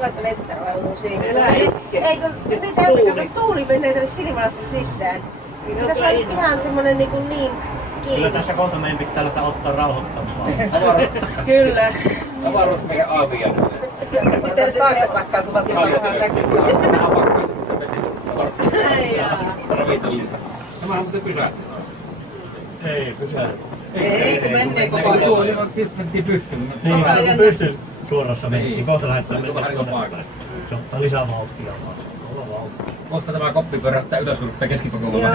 000 metriä ollut siinä. Eikö pitää tuuli menee tänne Sinivalassa sisään? Pitäis olla ihan semmonen niin kiinni. Kyllä tässä kohta meidän pitää lähteä ottaa rauhoittamaan. Kyllä. Avaruusmiehen aavia. Miten se taaksepäin tulla vähän näkyy? Ravintolista. Tämähän muuten pysähtyy. Ei pysähdy. Ei kun menee koko ajan. Tuo oli mentiin pystyyn. Niin, kun pystyn suorassa mentiin. Kohta lähdetään mennä. Se ottaa lisää vauhtia vaan. Kohta tämä koppi pörrättää ylös, kun rupeaa keskipakolla.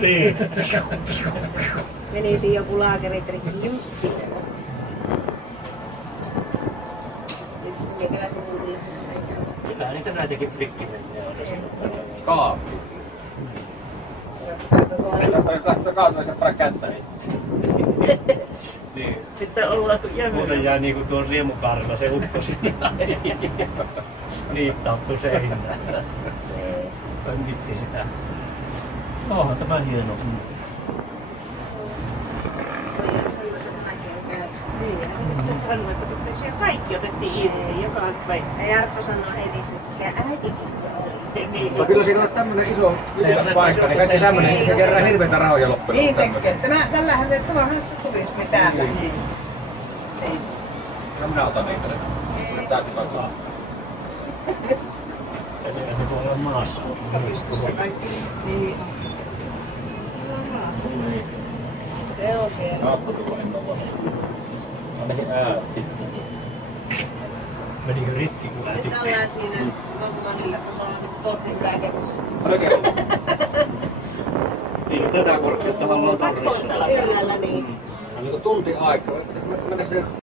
Niin. Menisi joku laakeritrikki just sinne. Tietysti meikäläisen kulmillehän se ei käy. Kyllähän niitä näitäkin trikki menee aina. Kaappi. Jos lähtee kaatumaan, se paraa kättä. Niin. Sitten ollaan muuten jää niinku tuon riemukaarena se ukko sinne. Niittauttuu seinään. Pönkitti sitä. Onhan tämä hieno. Niin, sanoi, että kaikki otettiin irti, joka päivä. Ja Jarkko sanoi heti, että äitikin oli. Niin. No kyllä siinä on tämmönen iso paikka, niin kaikki tämmönen, se kerää hirveitä rahoja loppujen. Niin tekee. Tällähän se tuohan sitä turismi täällä. Siis. No minä otan niitä. Täytyy ottaa. Eli se voi olla maassa. Pystyssä kaikki. Niin. Niin. Se on siellä. Kautta tulla ennen vuonna. Ainakin äätti. Menikö rikki kun Nyt lähti? ollaan siinä normaalilla tasolla niin tornin yläkerrassa. Oikein. Niin, tätä korkeutta ollaan tornissa. Ylhäällä niin. On niinku tunti aikaa. Mennä sinne